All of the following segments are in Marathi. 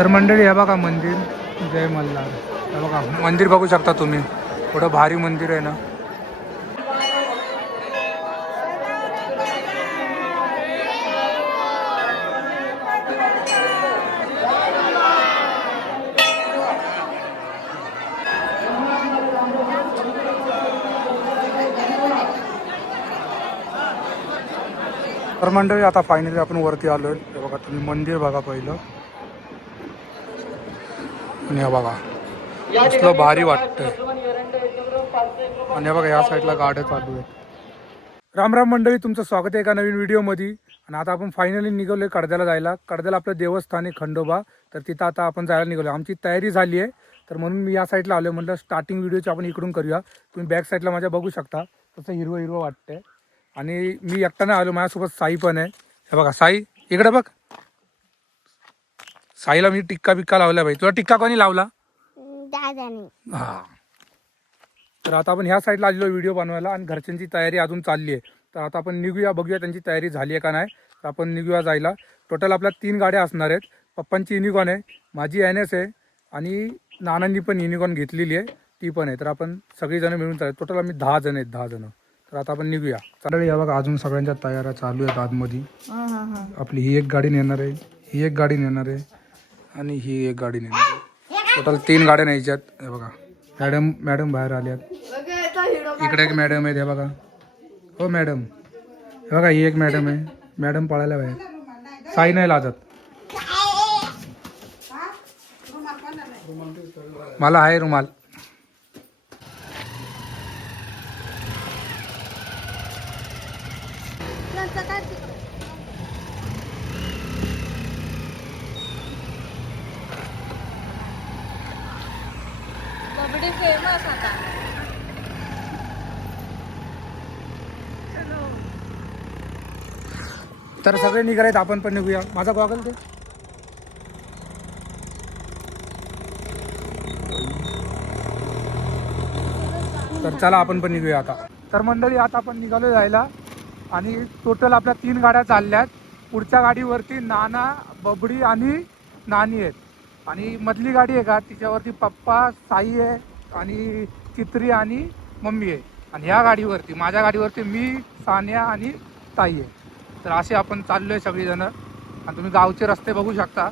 तर मंडळी हे बघा मंदिर. जय मल्हार. हे बघा मंदिर बघू शकता तुम्ही. थोडं भारी मंदिर आहे ना. तर मंडळी आता फायनली आपण वरती आलोय. आहे बघा तुम्ही मंदिर बघा पहिलं. आणि हे बघा. कसलं भारी वाटतंय. आणि हे बघा या साईडला गाड्या चालू आहेत. राम राम मंडळी तुमचं स्वागत आहे एका नवीन व्हिडिओमध्ये. आणि आता आपण फायनली निघालोय कडद्याला जायला. कडद्याला आपलं देवस्थान आहे खंडोबा. तर तिथं आता आपण जायला निघालो आमची तयारी झाली आहे. तर म्हणून मी या साईडला आलो म्हटलं स्टार्टिंग व्हिडिओची आपण इकडून करूया. तुम्ही बॅक साईडला माझ्या बघू शकता. तसं हिरवं हिरवं वाटतंय. आणि मी एकटा नाही आलो. माझ्यासोबत साई पण आहे. हे बघा साई इकडे बघ. साईला मी टिक्का बिक्का लावला पाहिजे तुला टिक्का कोणी लावला? दादानी. हा. तर आता आपण ह्या साईडला आलेलो व्हिडिओ बनवायला आणि घरच्यांची तयारी अजून चालली आहे. तर आता आपण निघूया बघूया त्यांची तयारी झाली आहे का नाही. तर आपण निघूया जायला. टोटल आपल्या तीन गाड्या असणार आहेत. पप्पांची युनिकॉन आहे माझी एन एस आहे आणि नानांनी पण युनिकॉन घेतलेली आहे. ती पण आहे. तर आपण सगळीजणं मिळून चालेल टोटल आम्ही दहा जण आहेत दहा जण. तर आता आपण निघूया. चालेल या बघा अजून सगळ्यांच्या तयाऱ्या चालू आहेत आतमध्ये. आपली ही एक गाडी नेणार आहे ही एक गाडी नेणार आहे. आणि ही एक गाडी नाही टोटल तीन गाड्या न्यायच्यात हे बघा. मॅडम मॅडम बाहेर आल्यात. इकडे एक मॅडम आहेत हे बघा. हो मॅडम. हे बघा ही एक मॅडम आहे. मॅडम पळायला बाहेर. साई नाही लाजत. मला आहे रुमाल. बबडी फेमस आता. तर सगळे निघालेत आपण पण निघूया. माझा गॉगल ते तर चला आपण पण निघूया आता. तर मंडळी आता आपण निघालो जायला. आणि टोटल आपल्या तीन गाड्या चालल्यात. पुढच्या गाडीवरती नाना बबडी आणि नानी आहेत. आणि मधली गाडी आहे का? तिच्यावरती पप्पा साई आहे आणि चित्री आणि मम्मी आहे. आणि ह्या गाडीवरती माझ्या गाडीवरती मी सान्या आणि ताई आहे. तर असे आपण चाललो आहे सगळीजणं. आणि तुम्ही गावचे रस्ते बघू शकता.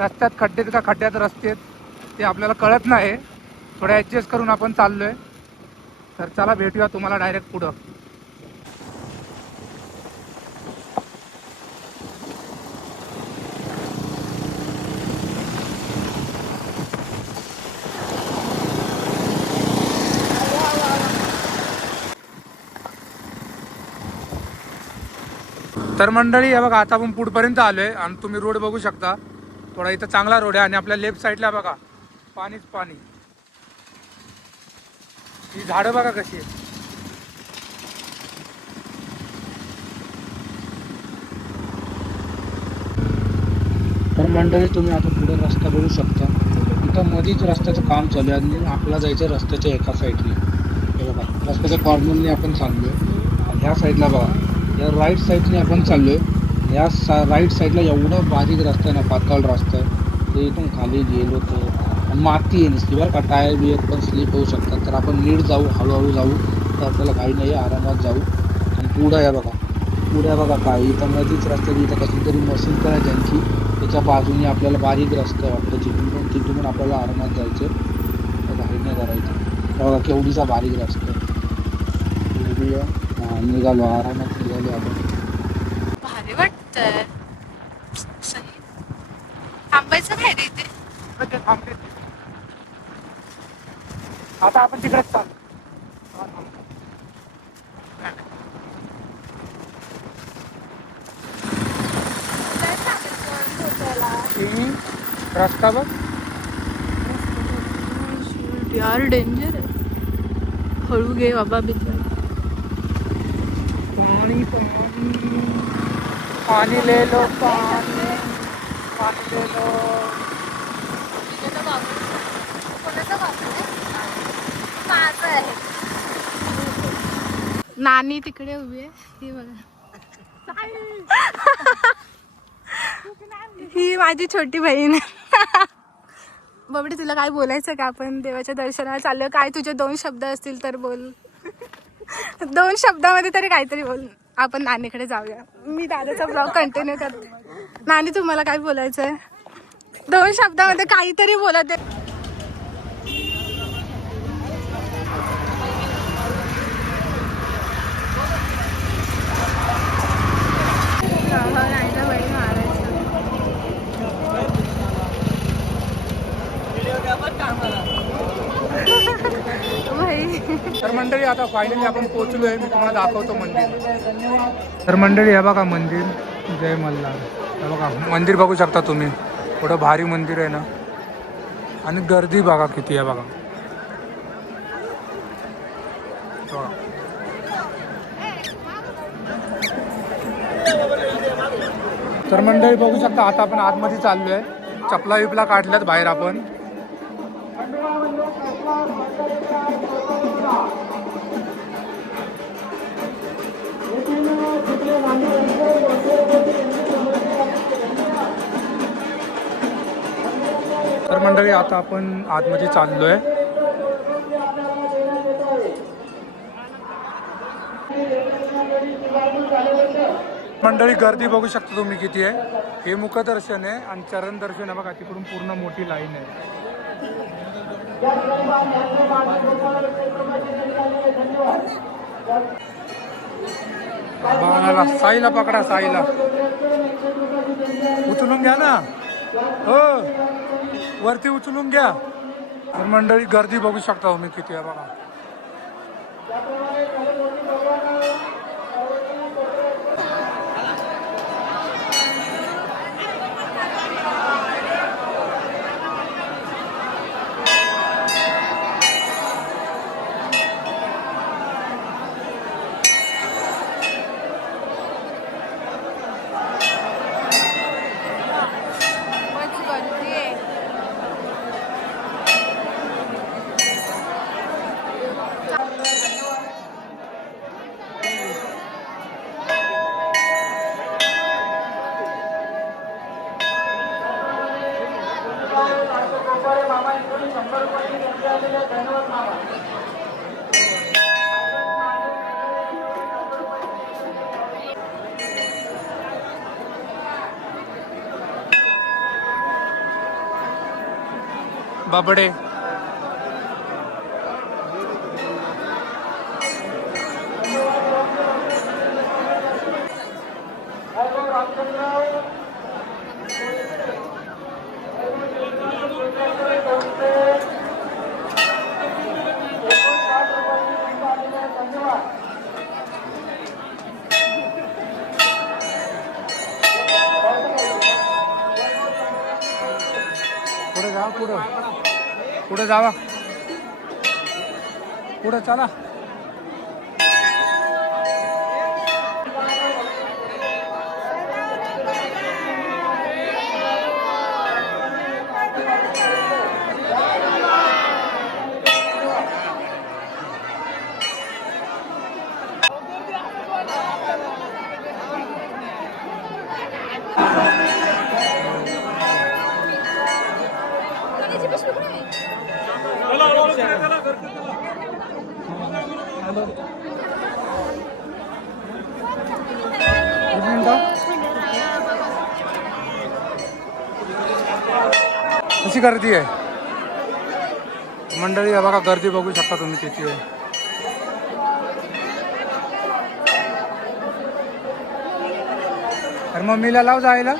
रस्त्यात खड्डे आहेत का खड्ड्यात रस्ते आहेत ते आपल्याला कळत नाही. थोडं ॲडजस्ट करून आपण चाललो आहे तर चला भेटूया तुम्हाला डायरेक्ट पुढं. तर मंडळी हे बघा आता आपण पुढपर्यंत आलो आहे आणि तुम्ही रोड बघू शकता. थोडा इथं चांगला रोड आहे आणि आपल्या लेफ्ट साईडला बघा पाणीच पाणी. ही झाडं बघा कशी आहेत. तर मंडळी तुम्ही आता पुढे रस्ता बघू शकता. इथं मध्येच रस्त्याचं काम चालू आहे आणि आपल्याला जायचं रस्त्याच्या एका साईडने हे बघा रस्त्याच्या कॉर्नरने आपण चाललोय. आणि ह्या साईडला बघा या राईट साईडने आपण चाललोय. ह्या सा राईट साईडला एवढा बारीक रस्ता आहे ना पातळ रस्ता आहे. ते इथून खाली गेलो तर माती आहे नुसती बरं का? टायर बियर पण स्लिप होऊ शकतात. तर आपण नीट जाऊ हळूहळू जाऊ. तर आपल्याला काही नाही आरामात जाऊ. आणि पुढं आहे बघा. पुढे बघा काय इथं मध्येच रस्त्यात इथं कसली तरी मशीन आहे त्यांची. त्याच्या बाजूने आपल्याला बारीक रस्ता वाटतं. जिथून पण तिथून पण आपल्याला आरामात जायचं तर घाई नाही करायचं. बघा केवढीचा बारीक रस्ता आहे. निघालो आरामात. निघालो आपण. भारी वाटतंय. सही. थांबायचं नाही रे इथे? ते थांबते. आता आपण तिकडेच चालू? रस्ता बघ. यार डेंजर आहे. हळू घे बाबा बिचार पानी पानी ले लो पानी पानी ले लो. नानी तिकडे उभी आहे. ही बघा. ही माझी छोटी बहीण बबडी बाबडी तुला काय बोलायचं का आपण? देवाच्या दर्शनाला चाललो काय तुझे दोन शब्द असतील तर बोल. दोन शब्दामध्ये तरी काहीतरी बोल. आपण नानीकडे जाऊया. मी दादाचा ब्लॉग कंटिन्यू करते. नानी तुम्हाला काय बोलायचं आहे दोन शब्दामध्ये काहीतरी बोलत आहे भाई तर मंडळी आता फायनली आपण पोहोचलोय. मी तुम्हाला दाखवतो मंदिर. तर मंडळी हे बघा मंदिर. जय मल्हार. हे बघा मंदिर बघू शकता तुम्ही. थोडं भारी मंदिर आहे ना. आणि गर्दी बघा किती आहे बघा. तर मंडळी बघू शकता आता आपण आतमध्ये चाललो आहे चपला विपला काढल्यात बाहेर आपण. तर मंडळी आता आपण आतमध्ये चाललोय. मंडळी गर्दी बघू शकता तुम्ही किती आहे. हे मुखदर्शन आहे आणि चरण दर्शन आहे बघा तिकडून पूर्ण मोठी लाईन आहे. बाळाला साईला पकडा साईला. उचलून घ्या ना. हो. वरती उचलून घ्या. तर मंडळी गर्दी बघू शकता तुम्ही किती आहे बघा. बाबडे पुढे जावा. पुढं चला. कशी गर्दी आहे? मंडळी आहे बघा गर्दी बघू शकता तुम्ही किती आहे अरे मीला लाव जायला.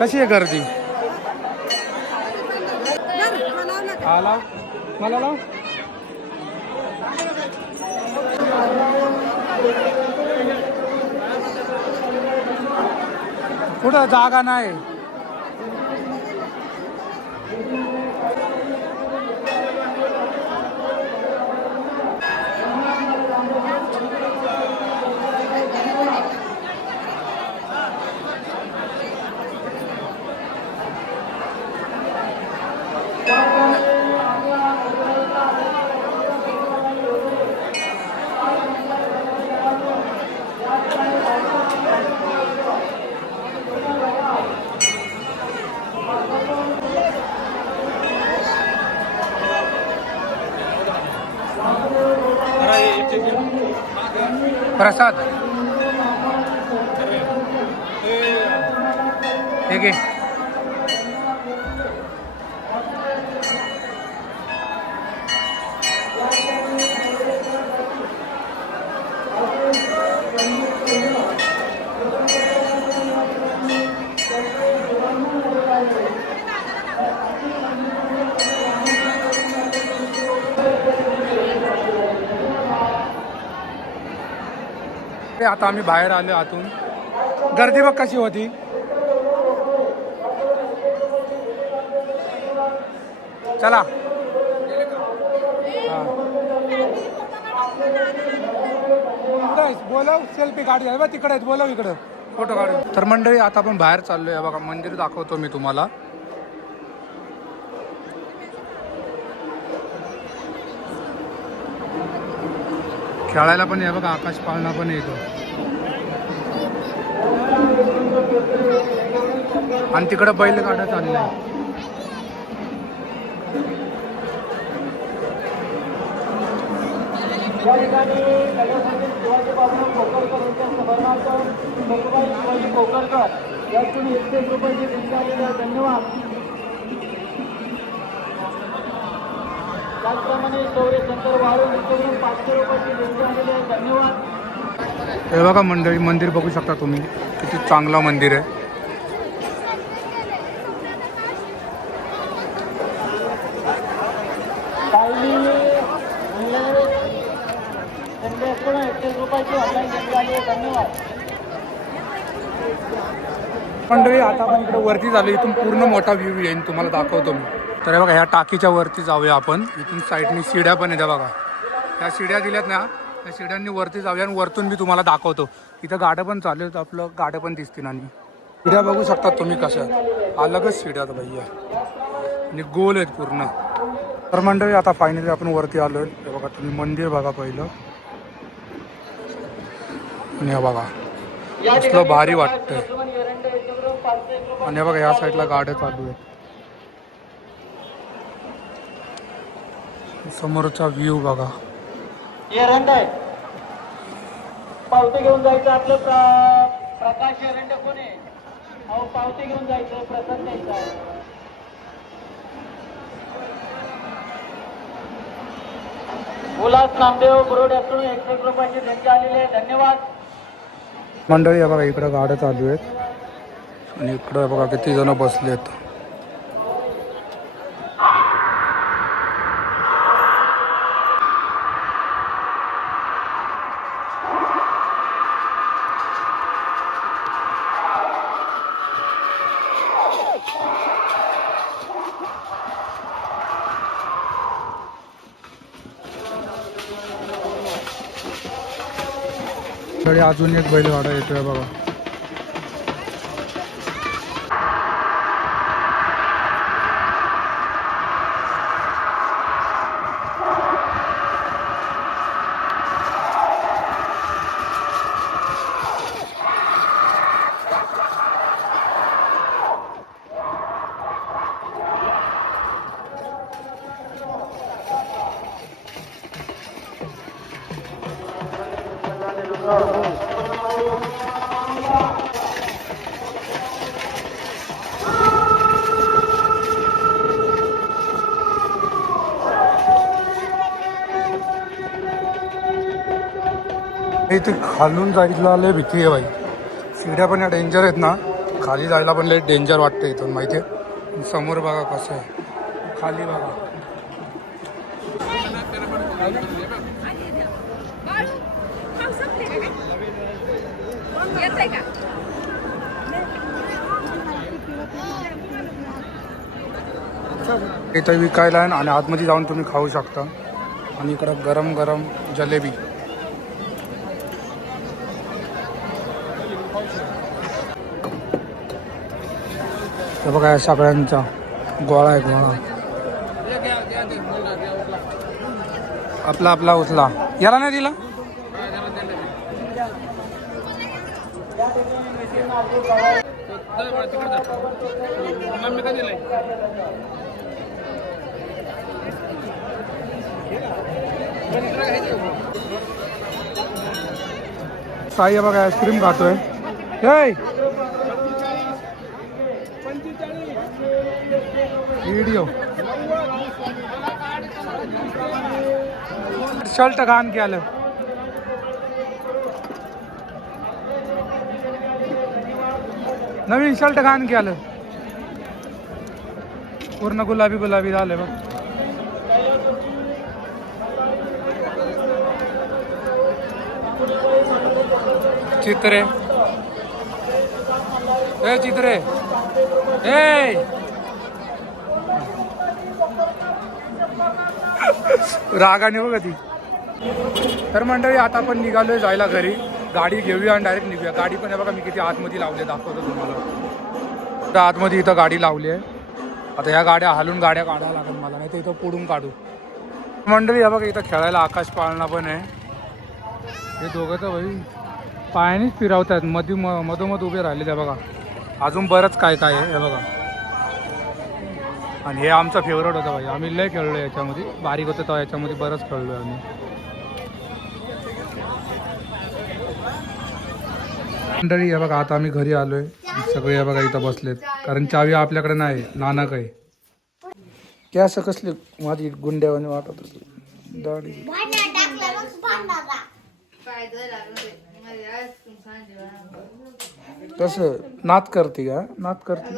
कशी आहे गर्दी? आला? मला लाव. कुठं जागा नाही. प्रसाद. हे घे. आता आम्ही बाहेर आलो आतून. गर्दी बघ कशी होती. चला. बोलव सेल्फी काढ बा तिकडे आहेत बोलव इकडं. फोटो काढू. तर मंडळी आता आपण बाहेर चाललोय. बघा मंदिर दाखवतो मी तुम्हाला. खेळायला पण आहे बघा आकाश पाळणा पण येतो आणि तिकडं बैल गाड्या चालल्या या ठिकाणी माझ्यासाठी शिवाजी बाबू कोकरकर यांच्या स्मरणार्थ सखुबाई शिवाजी कोकरकर यातून एकशे एक रुपयाची देणगी आलेली आहे धन्यवाद त्याचप्रमाणे गौरी शंकर वाळू यांच्याकडून पाचशे रुपयाची देणगी आलेली आहे धन्यवाद. हे बघा मंडळी मंदिर बघू शकता तुम्ही. किती चांगलं मंदिर आहे सायली त्यांच्याकडून एकशे एक रुपयाची ऑनलाईन आली आहे. धन्यवाद. मंडळी आता आपण इकडे वरती झालो इथून पूर्ण मोठा व्ह्यू येईन तुम्हाला दाखवतो मी. तर हे बघा ह्या टाकीच्या वरती जाऊया आपण. इथून साईडनी शिड्या पण येत्या बघा. ह्या शिड्या दिल्यात ना त्या शिड्यांनी वरती जाऊया आणि वरतून मी तुम्हाला दाखवतो. इथं गाडं पण चालू तर आपलं गाडं पण दिसतील आणि. शिड्या बघू शकता तुम्ही कशा अलगच शिड्या आहेत भैया. आणि गोल आहेत पूर्ण. तर मंडळी आता फायनली आपण वरती आलो आहे बघा तुम्ही मंदिर बघा पहिलं. आणि हे बघा कसलं भारी वाटतंय. आणि बघा या साईडला गाड्या चालू आहेत. समोरचा व्ह्यू बघा. पावती घेऊन जायचं आपलं प्रकाश एरंड कोण आहे? अहो पावती घेऊन जायचं प्रसाद द्यायचा आहे. उल्हास नामदेव गुरुड असून एकशे एक रुपयाची धंदे आलेले धन्यवाद. मंडळी हे बघा इकडं गाड्या चालू आहेत. आणि इकडं बघा किती जण बसले आहेत तरी अजून एक बैलगाडा येतोय बघा. ते खालून जायला लय भीती आहे बाई शिड्या पण या डेंजर आहेत ना. खाली जायला पण लय डेंजर वाटतं इथून माहिती आहे समोर बघा कसं आहे. खाली बघा. इथं विकायला आहे आणि आतमध्ये जाऊन तुम्ही खाऊ शकता. आणि इकडं गरम गरम जलेबी. हे बघा सगळ्यांचा गोळा आहे गोळा. आपला आपला उचला. याला नाही दिला? साई बघा आईस्क्रीम खातोय. हे व्हिडिओ शर्ट घाण केलं नवीन शर्ट घाण केलं पूर्ण गुलाबी गुलाबी झाले बघ चित्रे। ए चित्रे। ए! रागाने बघा ती. तर मंडळी आता आपण निघालोय जायला घरी. गाडी घेऊया आणि डायरेक्ट निघूया. गाडी पण आहे बघा मी किती आतमध्ये लावली आहे, दाखवतो तुम्हाला. तर आतमध्ये इथं गाडी लावली आहे. आता ह्या गाड्या हालून गाड्या काढायला लागेल मला नाही तर इथं पुढून काढू. मंडळी या बघा इथं खेळायला आकाश पाळणा पण आहे. हे दोघं तर भाई पायानेच फिरवतात. मधी म- मधोमध उभे राहिले त्या बघा. अजून बरंच काय काय आहे हे बघा. आणि हे आमचा फेवरेट होता भाई. आम्ही लय खेळलो याच्यामध्ये. बारीक होतं तेव्हा याच्यामध्ये बरंच खेळलो आम्ही. मंडळी हे बघा आता आम्ही घरी आलोय. सगळे हे बघा इथं बसलेत. कारण चावी आपल्याकडे नाही. नाना काही कॅस असं कसले माझी गुंड्यावाने वाटत होती. दाढी. तसं नात करते का? नात करते.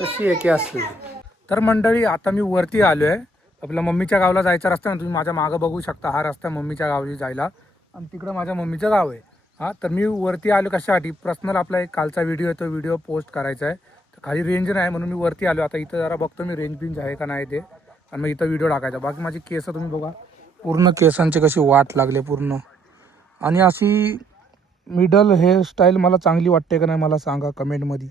कशी आहे की असते तर मंडळी आता मी वरती आलो आहे आपल्या मम्मीच्या गावाला जायचा रस्ता ना तुम्ही माझ्या मागं बघू शकता. हा रस्ता मम्मीच्या गावी जायला. आणि तिकडं माझ्या मम्मीचं गाव आहे. हां तर मी वरती आलो कशासाठी? पर्सनल आपला एक कालचा व्हिडिओ आहे तो व्हिडिओ पोस्ट करायचा आहे. तर खाली रेंज नाही म्हणून मी वरती आलो. आता इथं जरा बघतो मी रेंज बिंज आहे का नाही ते. आणि मग इथं व्हिडिओ टाकायचा. बाकी माझी केस तुम्ही बघा. पूर्ण केसांची कशी वाट लागले पूर्ण. आणि अशी मिडल हेअरस्टाईल मला चांगली वाटते का नाही मला सांगा कमेंटमध्ये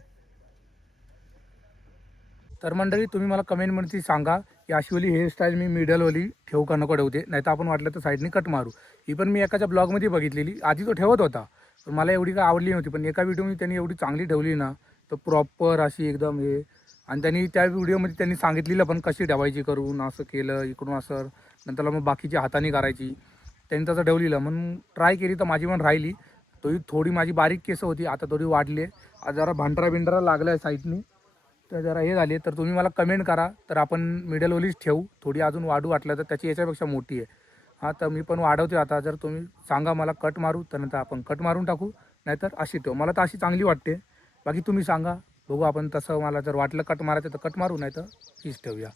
तर मंडळी तुम्ही मला कमेंटमध्ये सांगा की अशीवाली हेअरस्टाईल मी मिडलवाली ठेवू का नको ठेवते? नाही तर आपण वाटलं तर साईडने कट मारू. ही पण मी एकाच्या ब्लॉगमध्ये बघितलेली. आधी तो ठेवत होता पण मला एवढी काय आवडली नव्हती. पण एका व्हिडिओमध्ये त्यांनी एवढी चांगली ठेवली ना तर प्रॉपर अशी एकदम हे. आणि त्यांनी त्या व्हिडिओमध्ये त्यांनी सांगितलेलं पण कशी ठेवायची करून असं केलं इकडून असं. नंतरला मग बाकीची हाताने करायची. त्यांनी तसं ठेवलेलं. म्हणून ट्राय केली तर माझी पण राहिली. तोही थोडी माझी बारीक केस होती. आता थोडी वाढली आहे. जरा भांडरा बिंडरा लागला आहे साईडनी तर जरा हे झाले. तर तुम्ही मला कमेंट करा. तर आपण मिडल ओलीच ठेवू. थोडी अजून वाढू वाटलं तर त्याची याच्यापेक्षा मोठी आहे. हां तर मी पण वाढवते आता. जर तुम्ही सांगा मला कट मारू तर नंतर आपण कट मारून टाकू. नाहीतर अशी ठेवू. मला तर अशी चांगली वाटते. बाकी तुम्ही सांगा. बघू आपण तसं मला जर वाटलं कट मारायचं तर कट मारू. नाही तर हीच ठेवूया.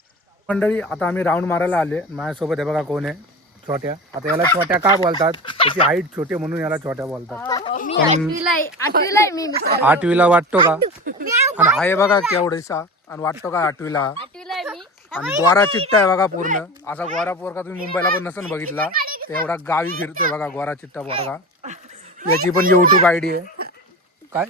मंडळी आता आम्ही राऊंड मारायला आले माझ्यासोबत हे बघा कोण आहे. छोट्या. आता याला छोट्या का बोलतात? त्याची हाईट छोटी आहे म्हणून याला छोट्या बोलतात. मी आठवीला आहे. आठवीला आहे मी मित्र. आठवीला वाटतो का? आणि हा हे बघा केवढेसा. आणि वाटतो का आठवीला? आठवीला आहे मी. आणि गोरा चिट्टा आहे बघा पूर्ण. असा गोरा पोरगा तुम्ही मुंबईला पण नसन बघितला. तर एवढा गावी फिरतोय बघा गोरा चिट्टा पोरगा. याची पण युट्यूब आय डी आहे. काय?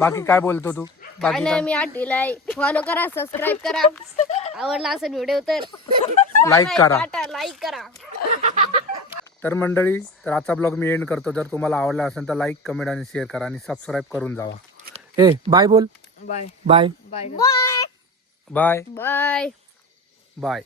बाकी काय बोलतो तू? बाकी नाही काय मी आठवीला आहे. फॉलो करा सबस्क्राईब करा. आवडला असेल व्हिडिओ तर. लाईक करा. लाईक करा. तर मंडळी तर आजचा ब्लॉग मी एंड करतो. जर तुम्हाला आवडला असेल तर लाईक कमेंट आणि शेअर करा आणि सबस्क्राईब करून जावा. ए बाय बोल. Bye bye bye bye bye bye